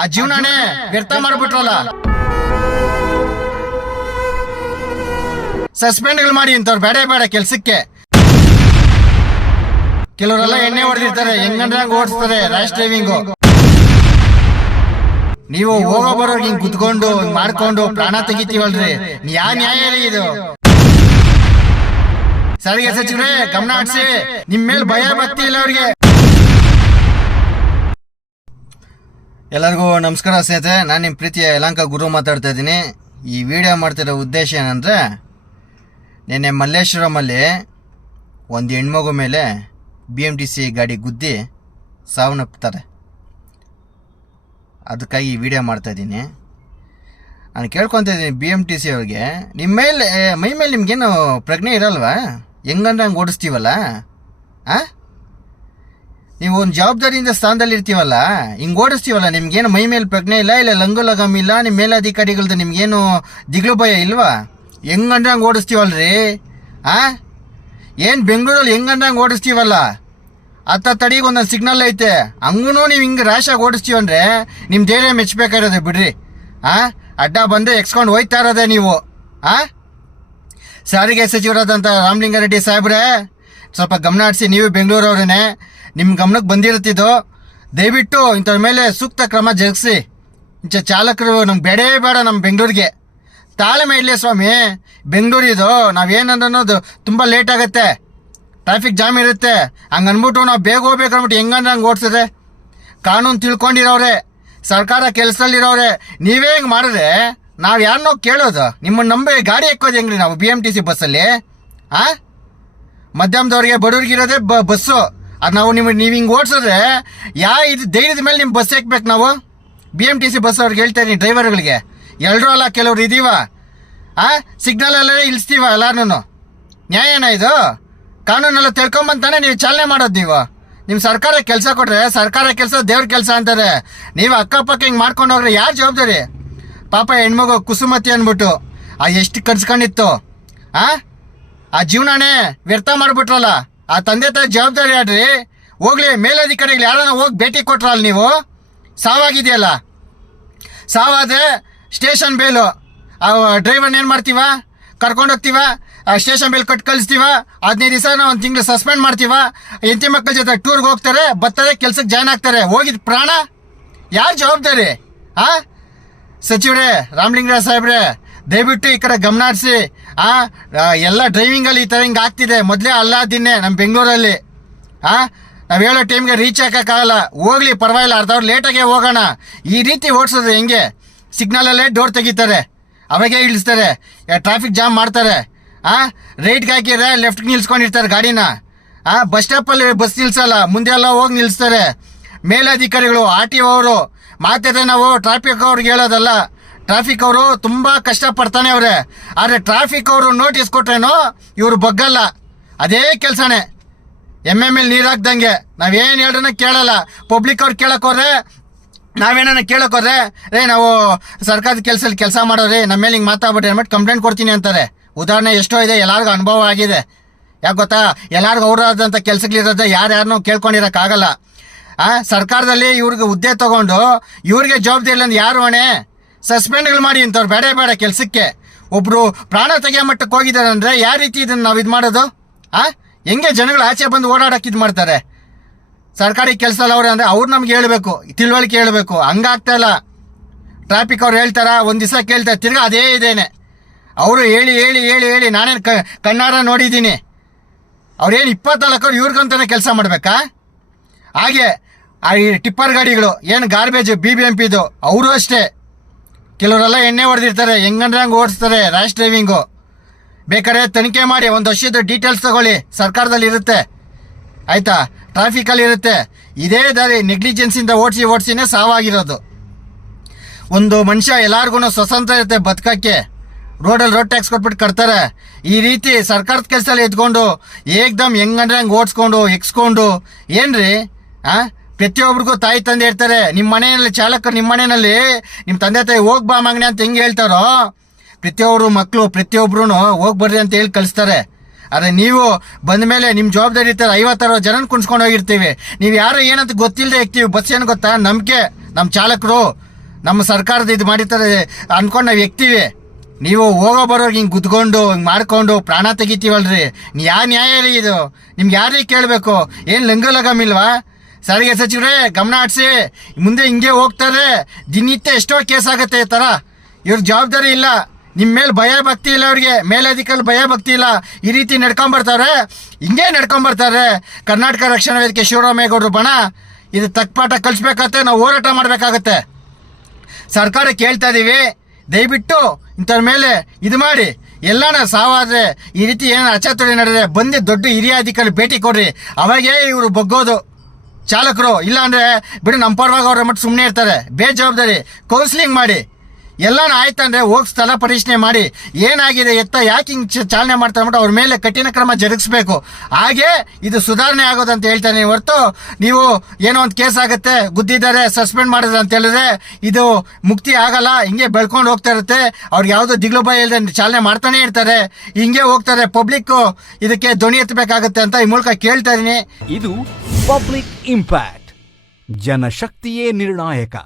ಆ ಜೀವನನೇ ವ್ಯರ್ಥ ಮಾಡ್ಬಿಟ್ರಲ್ಲ. ಸಸ್ಪೆಂಡ್ಗಳು ಮಾಡಿ ಇಂಥವ್ರು ಬೇಡ ಬೇಡ ಕೆಲ್ಸಕ್ಕೆ. ಕೆಲವರೆಲ್ಲ ಎಣ್ಣೆ ಹೊಡೆದಿರ್ತಾರೆ, ಹೆಂಗಂದ್ರಂಗ್ ಓಡಿಸ್ತಾರೆ ರ್ಯಾಶ್ ಡ್ರೈವಿಂಗು. ನೀವು ಹೋಗೋ ಬರೋರ್ಗೆ ಹಿಂಗ್ ಕುತ್ಕೊಂಡು ಹಿಂಗ್ ಮಾಡ್ಕೊಂಡು ಪ್ರಾಣ ತೆಗಿತೀವಲ್ರಿ, ಯಾ ನ್ಯಾಯ ರೀ ಇದು? ಸಾರಿಗೆ ಸಚಿವರೇ ಗಮನ ಹರಿಸಿ, ನಿಮ್ ಮೇಲೆ ಭಯ ಭಕ್ತಿ ಇಲ್ಲ ಅವ್ರಿಗೆ. ಎಲ್ಲರಿಗೂ ನಮಸ್ಕಾರ ಸ್ನೇಹಿತರೆ, ನಾನು ನಿಮ್ಮ ಪ್ರೀತಿಯ ಯಲಹಂಕ ಗುರು ಮಾತಾಡ್ತಾ ಇದ್ದೀನಿ. ಈ ವಿಡಿಯೋ ಮಾಡ್ತಿರೋ ಉದ್ದೇಶ ಏನಂದರೆ, ನಿನ್ನೆ ಮಲ್ಲೇಶ್ವರಮಲ್ಲಿ ಒಂದು ಹೆಣ್ಮಗು ಮೇಲೆ BMTC ಗಾಡಿ ಗುದ್ದಿ ಸಾವನ್ನಪ್ತಾರೆ. ಅದಕ್ಕಾಗಿ ಈ ವಿಡಿಯೋ ಮಾಡ್ತಾಯಿದ್ದೀನಿ. ನಾನು ಕೇಳ್ಕೊತಾ ಇದ್ದೀನಿ BMTC ಅವ್ರಿಗೆ, ನಿಮ್ಮ ಮೇಲೆ ಮೈ ಮೇಲೆ ನಿಮ್ಗೇನು ಪ್ರಜ್ಞೆ ಇರಲ್ವಾ? ಹೆಂಗಂದ್ರೆ ಹಂಗೆ ಓಡಿಸ್ತೀವಲ್ಲ, ನೀವು ಒಂದು ಜವಾಬ್ದಾರಿಯಿಂದ ಸ್ಥಾನದಲ್ಲಿ ಇರ್ತೀವಲ್ಲ, ಹಿಂಗೆ ಓಡಿಸ್ತೀವಲ್ಲ, ನಿಮ್ಗೇನು ಮೈ ಮೇಲೆ ಪ್ರಜ್ಞೆ ಇಲ್ಲ, ಇಲ್ಲ ಲಂಗು ಲಗಾಮ್ ಇಲ್ಲ, ನಿಮ್ಮ ಮೇಲಧಿಕಾರಿಗಳ್ದು ನಿಮ್ಗೇನು ದಿಗ್ಲು ಭಯ ಇಲ್ವಾ? ಹೆಂಗಂದ್ರೆ ಹಂಗೆ ಓಡಿಸ್ತೀವಲ್ರಿ. ಏನು ಬೆಂಗಳೂರಲ್ಲಿ ಹೆಂಗಂದ್ರೆ ಹಂಗೆ ಓಡಿಸ್ತೀವಲ್ಲ, ತಡಿಗೆ ಒಂದೊಂದು ಸಿಗ್ನಲ್ ಐತೆ, ಹಂಗೂ ನೀವು ಹಿಂಗೆ ರ್ಯಾಶಾಗಿ ಓಡಿಸ್ತೀವಂದ್ರೆ ನಿಮ್ಮ ಧೈರ್ಯ ಮೆಚ್ಚಬೇಕಾಗಿರೋದು ಬಿಡ್ರಿ. ಅಡ್ಡ ಬಂದು ಎಕ್ಸ್ಕೊಂಡು ಹೋಯ್ತಾ ಇರೋದೆ ನೀವು. ಸಾರಿಗೆ ಸಚಿವರಾದಂಥ ರಾಮಲಿಂಗಾರೆಡ್ಡಿ ಸಾಹೇಬ್ರೆ, ಸ್ವಲ್ಪ ಗಮನ ಹರಿಸಿ. ನೀವು ಬೆಂಗಳೂರವ್ರೇ, ನಿಮ್ಮ ಗಮನಕ್ಕೆ ಬಂದಿರುತ್ತಿದ್ದು, ದಯವಿಟ್ಟು ಇಂಥವ್ರ ಮೇಲೆ ಸೂಕ್ತ ಕ್ರಮ ಜರುಗಿಸಿ. ಇಂಥ ಚಾಲಕರು ನಮ್ಗೆ ಬೇಡ ನಮ್ಮ ಬೆಂಗಳೂರಿಗೆ. ತಾಳ್ಮೆ ಇರಲಿ ಸ್ವಾಮಿ, ಬೆಂಗಳೂರಿದು ನಾವೇನಂದ್ರೆ ಅನ್ನೋದು ತುಂಬ ಲೇಟ್ ಆಗುತ್ತೆ, ಟ್ರಾಫಿಕ್ ಜಾಮ್ ಇರುತ್ತೆ. ಹಂಗೆ ಅಂದ್ಬಿಟ್ಟು ನಾವು ಬೇಗ ಹೋಗ್ಬೇಕು ಅಂದ್ಬಿಟ್ಟು ಹೆಂಗಂದ್ರೆ ಹಂಗೆ ಓಡಿಸಿದ್ರೆ, ಕಾನೂನು ತಿಳ್ಕೊಂಡಿರೋರೆ, ಸರ್ಕಾರ ಕೆಲಸದಲ್ಲಿರೋರೆ, ನೀವೇ ಹಿಂಗೆ ಮಾಡಿದ್ರೆ ನಾವು ಯಾರನ್ನೋ ಕೇಳೋದು? ನಿಮ್ಮನ್ನು ನಂಬಿ ಗಾಡಿ ಎಕ್ಕೋದು ಹೆಂಗ್ರಿ ನಾವು BMTC ಬಸ್ಸಲ್ಲಿ? ಮಧ್ಯಮದವ್ರಿಗೆ ಬಡವ್ರಿಗಿರೋದೇ ಬಸ್ಸು. ಅದು ನಾವು ನೀವು ಹಿಂಗೆ ಓಡಿಸಿದ್ರೆ ಇದು ಧೈರ್ಯದ ಮೇಲೆ ನಿಮ್ಮ ಬಸ್ ಎಕ್ಬೇಕು ನಾವು? BMTC ಬಸ್ ಅವ್ರಿಗೆ ಹೇಳ್ತಾ ಇದ್ದೀನಿ, ಡ್ರೈವರ್ಗಳಿಗೆ. ಎಲ್ಲರೂ ಅಲ್ಲ, ಕೆಲವ್ರು ಇದೀವ, ಸಿಗ್ನಲ್ ಎಲ್ಲ ಇಳಿಸ್ತೀವ ಎಲ್ಲಾರು. ನ್ಯಾಯನ ಇದು? ಕಾನೂನೆಲ್ಲ ತಿಳ್ಕೊಂಬಂತಾನೆ ನೀವು ಚಾಲನೆ ಮಾಡೋದು. ನಿಮ್ಮ ಸರ್ಕಾರ ಕೆಲಸ ಕೊಟ್ರೆ, ಸರ್ಕಾರ ಕೆಲಸ ದೇವ್ರ ಕೆಲಸ ಅಂತಾರೆ. ನೀವು ಅಕ್ಕಪಕ್ಕ ಹಿಂಗೆ ಮಾಡ್ಕೊಂಡು ಹೋಗ್ರೆ ಯಾರು ಜವಾಬ್ದಾರಿ? ಪಾಪ ಹೆಣ್ಮಗು ಕುಸುಮತಿ ಅಂದ್ಬಿಟ್ಟು ಎಷ್ಟು ಕನ್ಸ್ಕೊಂಡಿತ್ತು, ಆ ಜೀವನನೇ ವ್ಯರ್ಥ ಮಾಡಿಬಿಟ್ರಲ್ಲ. ಆ ತಂದೆ ತಾಯಿ ಜವಾಬ್ದಾರಿ ಆಡ್ರಿ. ಹೋಗ್ಲಿ, ಮೇಲಧಿಕಾರಿಗಳು ಯಾರನ್ನ ಹೋಗಿ ಭೇಟಿ ಕೊಟ್ರಲ್ಲ ನೀವು? ಸಾವಾಗಿದೆಯಲ್ಲ, ಸಾವಾದ್ರೆ ಸ್ಟೇಷನ್ ಬೇಲು. ಆ ಡ್ರೈವರ್ನ ಏನು ಮಾಡ್ತೀವ? ಕರ್ಕೊಂಡೋಗ್ತೀವ, ಸ್ಟೇಷನ್ ಬೇಲ್ ಕಟ್ ಕಳಿಸ್ತೀವ, 15 ದಿವಸ ಒಂದು ತಿಂಗಳು ಸಸ್ಪೆಂಡ್ ಮಾಡ್ತೀವ. ಹೆಂಡತಿ ಮಕ್ಕಳ ಜೊತೆ ಟೂರ್ಗೆ ಹೋಗ್ತಾರೆ, ಬರ್ತಾರೆ, ಕೆಲ್ಸಕ್ಕೆ ಜಾಯ್ನ್ ಆಗ್ತಾರೆ. ಹೋಗಿದ್ ಪ್ರಾಣ ಯಾರು ಜವಾಬ್ದಾರಿ? ಸಚಿವರೇ, ರಾಮಲಿಂಗರಾಜ್ ಸಾಹೇಬ್ರೆ, ದಯವಿಟ್ಟು ಈ ಕಡೆ ಗಮನ ಹರಿಸಿ. ಎಲ್ಲ ಡ್ರೈವಿಂಗಲ್ಲಿ ಈ ಥರ ಹಿಂಗೆ ಆಗ್ತಿದೆ. ಮೊದಲೇ ಅಲ್ಲಾದಿನ್ನೇ ನಮ್ಮ ಬೆಂಗಳೂರಲ್ಲಿ. ನಾವು ಹೇಳೋ ಟೈಮ್ಗೆ ರೀಚ್ ಹಾಕೋಕ್ಕಾಗಲ್ಲ. ಹೋಗ್ಲಿ ಪರವಾಗಿಲ್ಲ, ಅರ್ಧ ಅವ್ರು ಲೇಟಾಗೆ ಹೋಗೋಣ. ಈ ರೀತಿ ಓಡಿಸೋದು ಹೆಂಗೆ? ಸಿಗ್ನಲಲ್ಲೇ ಡೋರ್ ತೆಗಿತಾರೆ, ಅವಾಗೇ ಇಳಿಸ್ತಾರೆ, ಟ್ರಾಫಿಕ್ ಜಾಮ್ ಮಾಡ್ತಾರೆ. ರೈಟ್ಗೆ ಹಾಕಿದ್ರೆ ಲೆಫ್ಟ್ಗೆ ನಿಲ್ಸ್ಕೊಂಡಿರ್ತಾರೆ ಗಾಡಿನ. ಬಸ್ ಸ್ಟಾಪಲ್ಲಿ ಬಸ್ ನಿಲ್ಸಲ್ಲ, ಮುಂದೆ ಎಲ್ಲ ಹೋಗಿ ನಿಲ್ಲಿಸ್ತಾರೆ. ಮೇಲಧಿಕಾರಿಗಳು, RTO ಅವರು ಮಾತಾಡಿದ್ರೆ ನಾವು ಟ್ರಾಫಿಕ್ ಅವ್ರಿಗೆ ಹೇಳೋದಲ್ಲ. ಟ್ರಾಫಿಕ್ ಅವರು ತುಂಬ ಕಷ್ಟಪಡ್ತಾನೆ ಅವ್ರೆ. ಆದರೆ ಟ್ರಾಫಿಕ್ ಅವರು ನೋಟಿಸ್ ಕೊಟ್ರೇನೋ ಇವರು ಬಗ್ಗಲ್ಲ. ಅದೇ ಕೆಲಸನೇ. MML ನೀರು ಹಾಕ್ದಂಗೆ ನಾವೇನು ಹೇಳ್ರನ್ನ ಕೇಳಲ್ಲ. ಪಬ್ಲಿಕ್ ಅವ್ರು ಕೇಳೋಕೋದ್ರೆ, ನಾವೇನ ಕೇಳೋಕೋದ್ರೆ, ನಾವು ಸರ್ಕಾರದ ಕೆಲಸದಲ್ಲಿ ಕೆಲಸ ಮಾಡೋರಿ, ನಮ್ಮ ಮೇಲೆ ಹಿಂಗೆ ಮಾತಾಡ್ಬಿಟ್ರೆ ಅಂದ್ಬಿಟ್ಟು ಕಂಪ್ಲೇಂಟ್ ಕೊಡ್ತೀನಿ ಅಂತಾರೆ. ಉದಾಹರಣೆ ಎಷ್ಟೋ ಇದೆ, ಎಲ್ಲರಿಗೂ ಅನುಭವ ಆಗಿದೆ. ಯಾಕೆ ಗೊತ್ತಾ? ಎಲ್ಲರಿಗೂ ಅವರಾದಂಥ ಕೆಲಸಗಳಿರೋದು ಯಾರ್ಯಾರನ್ನೂ ಕೇಳ್ಕೊಂಡಿರೋಕ್ಕಾಗಲ್ಲ. ಸರ್ಕಾರದಲ್ಲಿ ಇವ್ರಿಗೆ ಹುದ್ದೆ ತೊಗೊಂಡು ಇವ್ರಿಗೆ ಜವಾಬ್ದಾರಿ ಇಲ್ಲ ಅಂದ್ರೆ ಯಾರು ಹೊಣೆ? ಸಸ್ಪೆಂಡ್ಗಳು ಮಾಡಿ ಇಂಥವ್ರು ಬೇಡ ಕೆಲಸಕ್ಕೆ. ಒಬ್ಬರು ಪ್ರಾಣ ತೆಗೆಯೋ ಮಟ್ಟಕ್ಕೆ ಹೋಗಿದ್ದಾರೆ ಅಂದರೆ ಯಾವ ರೀತಿ ಇದನ್ನು ನಾವು ಇದು ಮಾಡೋದು? ಹೆಂಗೆ ಜನಗಳು ಆಚೆ ಬಂದು ಓಡಾಡೋಕೆ ಇದು ಮಾಡ್ತಾರೆ? ಸರ್ಕಾರಿ ಕೆಲಸದಲ್ಲಿ ಅವ್ರೆ ಅಂದರೆ ಅವ್ರು ನಮ್ಗೆ ಹೇಳಬೇಕು, ತಿಳುವಳಿಕೆ ಹೇಳಬೇಕು. ಹಂಗಾಗ್ತಾ ಇಲ್ಲ. ಟ್ರಾಫಿಕ್ ಅವ್ರು ಹೇಳ್ತಾರ, ಒಂದು ದಿವಸ ಕೇಳ್ತಾರೆ, ತಿರ್ಗಾ ಅದೇ ಇದೇನೆ. ಅವರು ಹೇಳಿ ನಾನೇನು ಕಣ್ಣಾರ ನೋಡಿದ್ದೀನಿ. ಅವ್ರೇನು 24 ಅವ್ರು ಇವ್ರಿಗಂತಾನೆ ಕೆಲಸ ಮಾಡಬೇಕಾ? ಹಾಗೆ ಈ ಟಿಪ್ಪರ್ ಗಾಡಿಗಳು ಏನು ಗಾರ್ಬೇಜ್ BBMPದು, ಅವರು ಅಷ್ಟೇ. ಕೆಲವರೆಲ್ಲ ಎಣ್ಣೆ ಹೊಡೆದಿರ್ತಾರೆ, ಹೆಂಗಂದ್ರೆ ಹಂಗೆ ಓಡಿಸ್ತಾರೆ ರ್ಯಾಶ್ ಡ್ರೈವಿಂಗು. ಬೇಕಾದ್ರೆ ತನಿಖೆ ಮಾಡಿ, ಒಂದು ವರ್ಷದ ಡೀಟೇಲ್ಸ್ ತಗೊಳ್ಳಿ, ಸರ್ಕಾರದಲ್ಲಿ ಇರುತ್ತೆ, ಆಯಿತಾ? ಟ್ರಾಫಿಕಲ್ಲಿ ಇರುತ್ತೆ. ಇದೇ ದಾರಿ ನೆಗ್ಲಿಜೆನ್ಸಿಂದ ಓಡಿಸಿನೇ ಸಾವಾಗಿರೋದು. ಒಂದು ಮನುಷ್ಯ ಎಲ್ಲರಿಗೂ ಸ್ವತಂತ್ರ ಇರುತ್ತೆ ಬದುಕಕ್ಕೆ. ರೋಡಲ್ಲಿ ರೋಡ್ ಟ್ಯಾಕ್ಸ್ ಕೊಟ್ಬಿಟ್ಟು ಕಟ್ತಾರೆ. ಈ ರೀತಿ ಸರ್ಕಾರದ ಕೆಲಸದಲ್ಲಿ ಎತ್ಕೊಂಡು ಏಕ್ದಮ್ ಹೆಂಗಂದ್ರೆ ಹಂಗೆ ಓಡಿಸ್ಕೊಂಡು ಎಕ್ಸ್ಕೊಂಡು ಏನ್ರಿ? ಪ್ರತಿಯೊಬ್ರಿಗೂ ತಾಯಿ ತಂದೆ ಇರ್ತಾರೆ. ನಿಮ್ಮ ಮನೆಯಲ್ಲಿ ಚಾಲಕರು, ನಿಮ್ಮ ಮನೆಯಲ್ಲಿ ನಿಮ್ಮ ತಂದೆ ತಾಯಿ ಹೋಗಿ ಬಾ ಮಗನೆ ಅಂತ ಹೆಂಗೆ ಹೇಳ್ತಾರೋ, ಪ್ರತಿಯೊಬ್ಬರು ಮಕ್ಕಳು ಪ್ರತಿಯೊಬ್ರು ಹೋಗಿ ಬರ್ರಿ ಅಂತ ಹೇಳಿ ಕಳಿಸ್ತಾರೆ. ಆದರೆ ನೀವು ಬಂದ ಮೇಲೆ ನಿಮ್ಮ ಜವಾಬ್ದಾರಿ ಇರ್ತಾರೆ. 50-60 ಜನ ಕುಣಿಸ್ಕೊಂಡು ಹೋಗಿರ್ತೀವಿ. ನೀವು ಯಾರು ಏನಂತ ಗೊತ್ತಿಲ್ಲದೆ ಇರ್ತೀವಿ. ಬಸ್ ಏನು ಗೊತ್ತಾ? ನಂಬಿಕೆ, ನಮ್ಮ ಚಾಲಕರು ನಮ್ಮ ಸರ್ಕಾರದ ಇದು ಮಾಡಿರ್ತಾರೆ ಅಂದ್ಕೊಂಡು ನಾವು ಎಕ್ತೀವಿ. ನೀವು ಹೋಗೋ ಬರೋರ್ಗೆ ಹಿಂಗೆ ಗುದ್ಕೊಂಡು ಹಿಂಗೆ ಮಾಡ್ಕೊಂಡು ಪ್ರಾಣ ತೆಗಿತೀವಲ್ರಿ, ಯಾವ ನ್ಯಾಯ ರೀ ಇದು? ನಿಮ್ಗೆ ಯಾರಿಗೆ ಕೇಳಬೇಕು? ಏನು ಲಂಗಲಗಮಿಲ್ವಾ? ಸಾರಿಗೆ ಸಚಿವರೇ ಗಮನ ಹರಿಸಿ, ಮುಂದೆ ಹಿಂಗೆ ಹೋಗ್ತಾರೆ, ದಿನನಿತ್ಯ ಎಷ್ಟೋ ಕೇಸ್ ಆಗುತ್ತೆ ಈ ಥರ. ಇವ್ರ ಜವಾಬ್ದಾರಿ ಇಲ್ಲ, ನಿಮ್ಮ ಮೇಲೆ ಭಯ ಭಕ್ತಿ ಇಲ್ಲ ಅವ್ರಿಗೆ, ಮೇಲಧಿಕಾರಿ ಭಯ ಭಕ್ತಿ ಇಲ್ಲ. ಈ ರೀತಿ ನಡ್ಕೊಂಬರ್ತಾರೆ, ಹಿಂಗೆ ನಡ್ಕೊಂಬರ್ತಾರೆ. ಕರ್ನಾಟಕ ರಕ್ಷಣಾ ವೇದಿಕೆ ಶಿವರಾಮೇಗೌಡರು ಬಣ ಇದು ತಕ್ಕಪಾಠ ಕಲಿಸ್ಬೇಕಾಗತ್ತೆ, ನಾವು ಹೋರಾಟ ಮಾಡಬೇಕಾಗತ್ತೆ. ಸರ್ಕಾರ ಕೇಳ್ತಾ ಇದ್ದೀವಿ, ದಯವಿಟ್ಟು ಇಂಥವ್ರ ಮೇಲೆ ಇದು ಮಾಡಿ. ಎಲ್ಲಾನ ಸಾವಾದ್ರೆ ಈ ರೀತಿ ಏನೋ ಅಚಾತುರ್ಯ ನಡೆದ್ರೆ ಬಂದು ದೊಡ್ಡ ಹಿರಿಯ ಅಧಿಕಾರಿ ಭೇಟಿ ಕೊಡ್ರಿ, ಅವಾಗೇ ಇವರು ಬಗ್ಗೋದು ಚಾಲಕರು. ಇಲ್ಲ ಅಂದರೆ ಬಿಡು, ನಮ್ಮ ಪರವಾಗಿ ಅವ್ರ ಮಟ್ಟ ಸುಮ್ಮನೆ ಇರ್ತಾರೆ. ಬೇಜವಾಬ್ದಾರಿ ಕೌನ್ಸಿಲಿಂಗ್ ಮಾಡಿ, ಎಲ್ಲಾನ ಆಯ್ತಂದ್ರೆ ಹೋಗಿ ಸ್ಥಳ ಪರಿಶೀಲನೆ ಮಾಡಿ, ಏನಾಗಿದೆ ಎತ್ತ ಯಾಕೆ ಹಿಂಗೆ ಚಾಲನೆ ಮಾಡ್ತಾರೆ ಅಂದ್ಬಿಟ್ಟು ಅವ್ರ ಮೇಲೆ ಕಠಿಣ ಕ್ರಮ ಜರುಗಿಸ್ಬೇಕು. ಹಾಗೆ ಇದು ಸುಧಾರಣೆ ಆಗೋದಂತ ಹೇಳ್ತಾನೆ ಹೊರತು ನೀವು ಏನೋ ಒಂದು ಕೇಸ್ ಆಗುತ್ತೆ, ಗುದ್ದಿದ್ದಾರೆ, ಸಸ್ಪೆಂಡ್ ಮಾಡಿದ್ರೆ ಅಂತ ಹೇಳಿದ್ರೆ ಇದು ಮುಕ್ತಿ ಆಗಲ್ಲ. ಹಿಂಗೆ ಬೆಳ್ಕೊಂಡು ಹೋಗ್ತಾ ಇರುತ್ತೆ. ಅವ್ರಿಗೆ ಯಾವುದೋ ದಿಗ್ಲು ಭಯ ಇಲ್ಲದೆ ಚಾಲನೆ ಮಾಡ್ತಾನೆ ಇರ್ತಾರೆ, ಹಿಂಗೆ ಹೋಗ್ತಾರೆ. ಪಬ್ಲಿಕ್ ಇದಕ್ಕೆ ಧ್ವನಿ ಎತ್ತಬೇಕಾಗುತ್ತೆ ಅಂತ ಈ ಮೂಲಕ ಕೇಳ್ತಾ ಇದೀನಿ. ಇದು ಪಬ್ಲಿಕ್ ಇಂಪ್ಯಾಕ್ಟ್, ಜನಶಕ್ತಿಯೇ ನಿರ್ಣಾಯಕ.